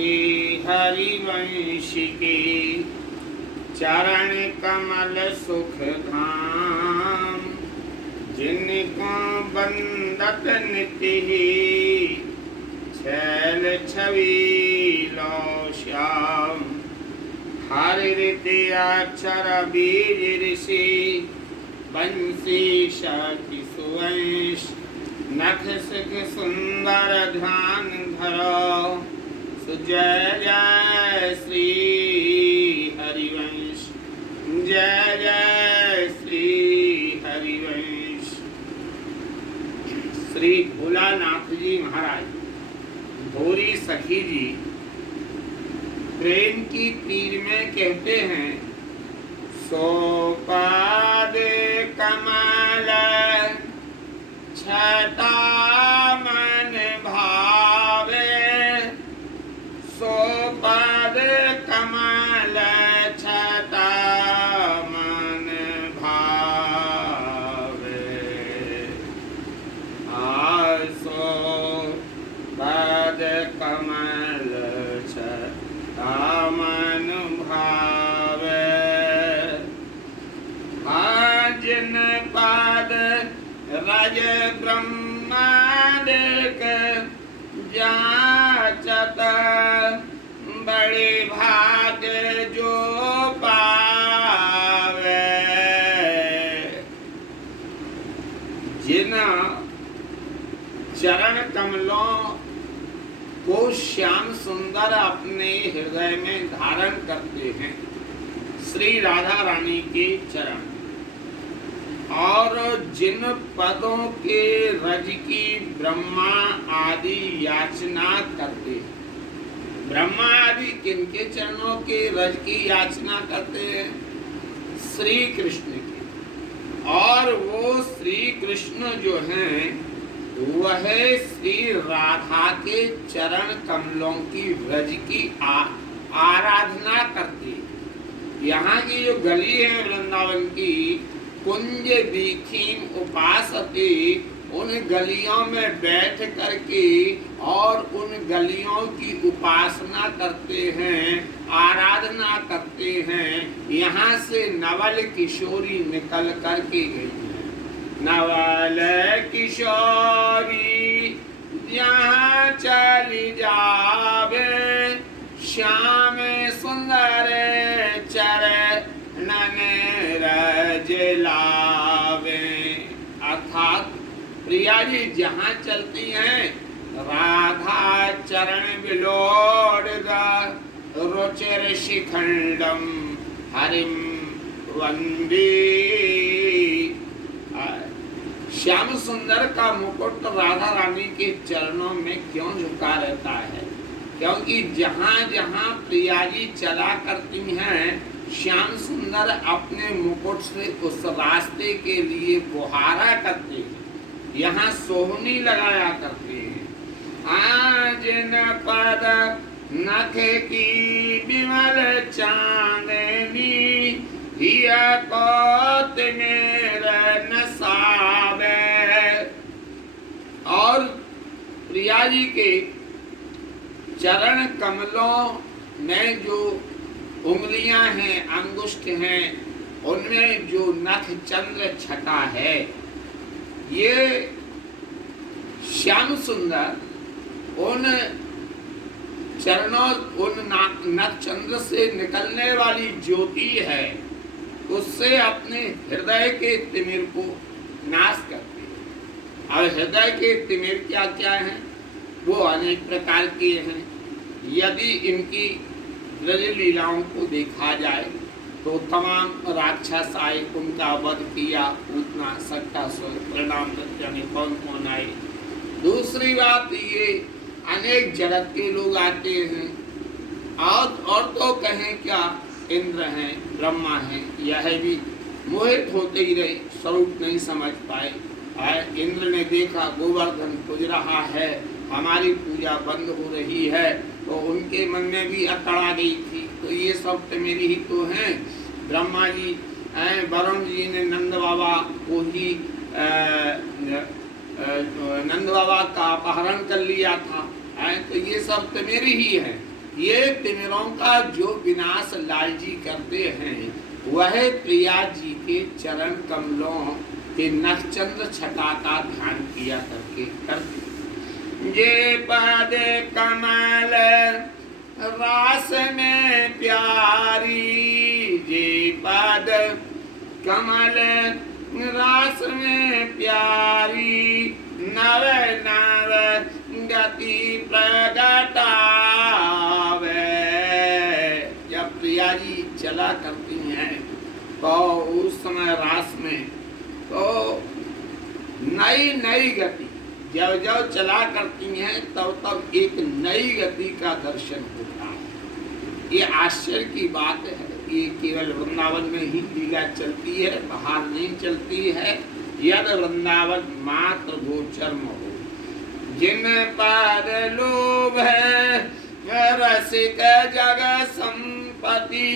श्री हरिवंश के चरण कमल सुख धाम, जिनको बंदत नित्य ही छैल छवीलो श्याम। हरि रीति अक्षर बीज ऋषि बंसी शक्ति सुवंश, नख सुख सुंदर ध्यान धरो, सुजय जय श्री हरिवंश, जय जय श्री हरिवंश। श्री भोलानाथ जी महाराज भोरी सखी जी प्रेम की तीर में कहते हैं, सोपाद कमल छटा मन भावे, सोपाद कमल छटा मन भावे, आसो पद कमल छटा मन भावे, जिन पद रज ब्रह्मादिक जाचत, बड़े भाग्य जो पावे। जिन चरण कमलों को श्याम सुंदर अपने हृदय में धारण करते हैं, श्री राधा रानी के चरण, और जिन पदों के रज की ब्रह्मा आदि याचना करते हैं। ब्रह्मा आदि किनके चरणों के रज की याचना करते हैं? श्री कृष्ण की। और वो श्री कृष्ण जो हैं वह श्री राधा के चरण कमलों की रज की आराधना करते हैं। यहाँ की जो गली है वृंदावन की, कुंज दीखीम उपासते, उन गलियों में बैठ करके और उन गलियों की उपासना करते हैं, आराधना करते हैं। यहाँ से नवल किशोरी निकल करके गई है। नवल किशोरी जहाँ चली जावे, श्याम सुंदर चरण रज लावे। अर्थात प्रिया जी जहाँ चलती हैं, राधा चरण बिलोड़ रुचिर शिखंडम हरिम वंदे। श्याम सुंदर का मुकुट राधा रानी के चरणों में क्यों झुका रहता है? क्योंकि जहाँ जहाँ प्रिया जी चला करती हैं, श्याम सुंदर अपने मुकुट से उस रास्ते के लिए बुहारा करते हैं, यहाँ सोहनी लगाया करते हैं। आज न पद नख की विमल चांदनी, हिया कोत मेरा नसावे। और प्रिया जी के चरण कमलों में जो उंगलियां हैं, अंगुष्ठ हैं, उनमें जो नख चंद्र छटा है, ये श्याम सुंदर उन चरणों, उन नख चंद्र से निकलने वाली ज्योति है, उससे अपने हृदय के तिमिर को नाश करती है। और हृदय के तिमिर क्या क्या हैं? वो अनेक प्रकार के हैं। यदि इनकी ब्रज लीलाओं को देखा जाए तो तमाम राक्षस आए, उनका वध किया, पूतना सट्टासुर प्रणाम यानी कौन कौन आए। दूसरी बात ये अनेक जगत के लोग आते हैं, और तो कहें क्या, इंद्र हैं, ब्रह्मा हैं, यह भी मोहित होते ही रहे, स्वरूप नहीं समझ पाए। इंद्र ने देखा गोवर्धन पूज रहा है, हमारी पूजा बंद हो रही है, तो उनके मन में भी अकड़ आ गई थी, तो ये सब तो मेरी ही तो हैं। ब्रह्मा जी, वरुण जी ने नंद बाबा को ही नंद बाबा का अपहरण कर लिया था, तो ये सब तो मेरी ही है। ये तिमिरों का जो विनाश लाल जी करते हैं वह प्रिया जी के चरण कमलों के नखचंद्र छटा का ध्यान किया करके करते। जे पद कमल रास में प्यारी, जे पद कमल रास में प्यारी, नव नव गति प्रगटावे। जब प्रिया जी चला करती हैं तो उस समय रास में तो नई नई गति, जब जब चला करती हैं तब तब एक नई गति का दर्शन होता है। ये आश्चर्य की बात है। ये केवल वृंदावन में ही लीला चलती है, बाहर नहीं चलती है। यद वृंदावन मात्र गोचर हो, जिन पर लोभ है रसिक जग संपत्ति,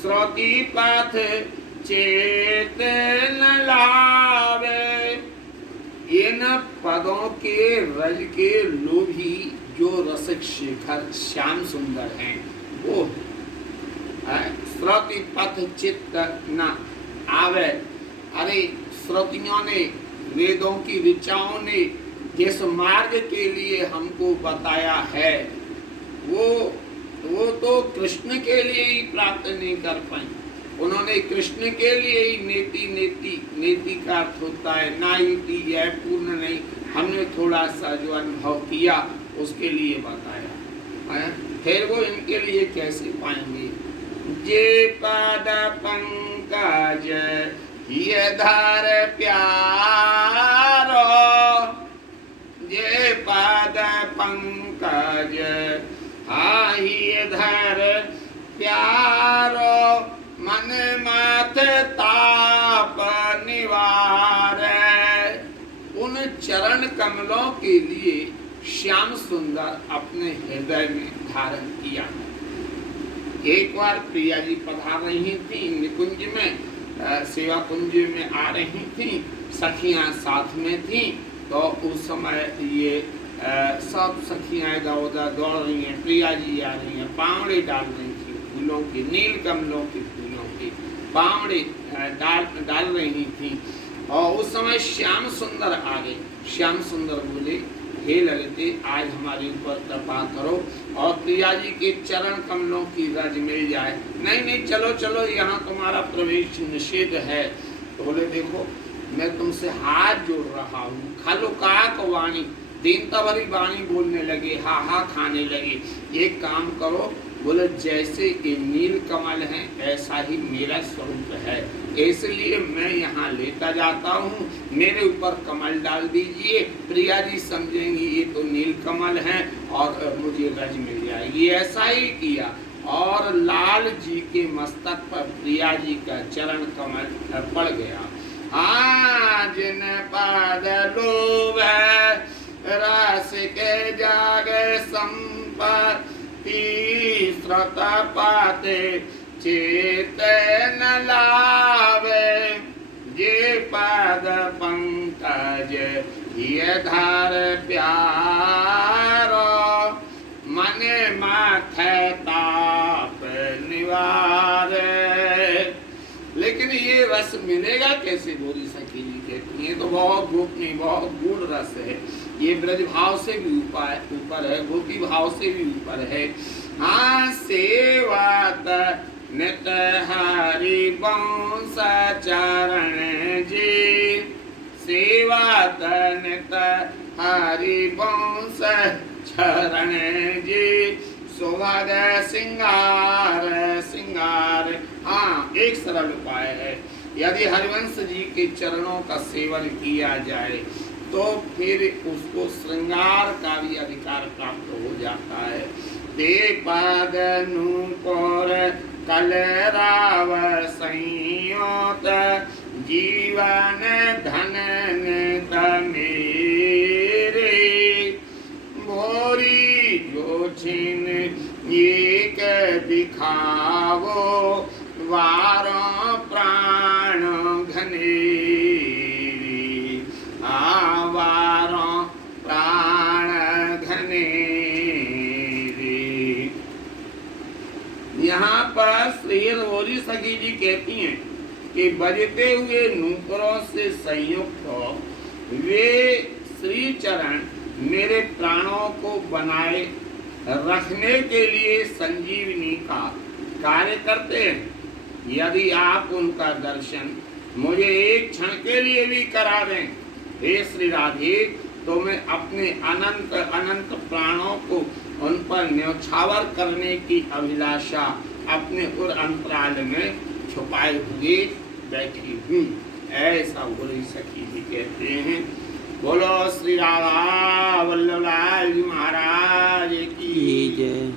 श्रुति पथ चेत न लावे। इन पदों के रज के लोभी जो रसिक शेखर श्याम सुंदर हैं वो श्रुति पथ चित्त न आवे। अरे श्रुतियों ने, वेदों की ऋचाओं ने जिस मार्ग के लिए हमको बताया है वो तो कृष्ण के लिए ही प्राप्त नहीं कर पाए। उन्होंने कृष्ण के लिए ही नेति का अर्थ होता है नाइति है, पूर्ण नहीं। हमने थोड़ा सा जो अनुभव किया उसके लिए बताया, फिर वो इनके लिए कैसे पाएंगे। जे पद पंकज ये धर प्यारो, जे पद पंकज ये धर प्यारो, मन माथ ताप निवार। उन चरण कमलों के लिए श्याम सुंदर अपने हृदय में धारण किया। एक बार प्रिया जी पधार रही थी निकुंज में, सेवा कुंज में आ रही थी, सखियां साथ में थी। तो उस समय ये सब सखियां इधर उधर दौड़ रही हैं, प्रिया जी आ रही हैं, पावड़े डाल रही थी फूलों की, नील कमलों के फूलों की पावड़े डाल रही थी। और उस समय श्याम सुंदर आ गए। श्याम सुंदर बोले, हे ललिते, आज हमारे ऊपर कृपा करो और प्रिया जी के चरण कमलों की रज मिल जाए। नहीं, चलो चलो, यहाँ तुम्हारा प्रवेश निषेध है। तो बोले, देखो मैं तुमसे हाथ जोड़ रहा हूँ। खालो काक वाणी, दीनता भरी वाणी बोलने लगे, हा खाने लगे। एक काम करो, बोले जैसे ये नील कमल है ऐसा ही मेरा स्वरूप है, इसलिए मैं यहाँ लेता जाता हूँ, मेरे ऊपर कमल डाल दीजिए। प्रिया जी समझेंगी ये तो नील कमल है और मुझे रज मिल जाएगी। ऐसा ही किया और लाल जी के मस्तक पर प्रिया जी का चरण कमल पड़ गया। जिन पद लोभ रस के जाग संपत्ति, श्रुत पाते चेत न लावे। जे पद पंकज ये धार प्यारो, मन माथे ताप निवारे। लेकिन ये रस मिलेगा कैसे? बोली सखी जी कहती है, तो बहुत गोपनीय, बहुत गूढ़ रस है। ये ब्रज भाव से भी ऊपर है, गोपी भाव से भी ऊपर है। सेवात नित हरि बंस चरण जी, सेवात नित हरि बंस चरण जी, सुभग सिंगार सिंगार। एक सरल उपाय है, यदि हरिवंश जी के चरणों का सेवन किया जाए तो फिर उसको श्रृंगार का भी अधिकार प्राप्त हो जाता है। दे पद नूपुर कलराव संयोत, जीवन धन नित मेरे। भोरी जो छिन एक दिखावो, वारों प्राण घनेरी। वारों प्राण घनेरी। यहाँ पर श्री रोरी सखी जी कहती हैं कि बजते हुए नूपुरों से संयुक्त हो वे श्री चरण मेरे प्राणों को बनाए रखने के लिए संजीवनी का कार्य करते हैं। यदि आप उनका दर्शन मुझे एक क्षण के लिए भी करा दें हे श्री राधे, तो मैं अपने अनंत अनंत प्राणों को उन पर न्यौछावर करने की अभिलाषा अपने उर अंतराल में छुपाए हुए बैठी हूँ। ऐसा बोली सखी जी कहते हैं। बोलो श्री राधा वल्लभ लाल जी महाराज की जय।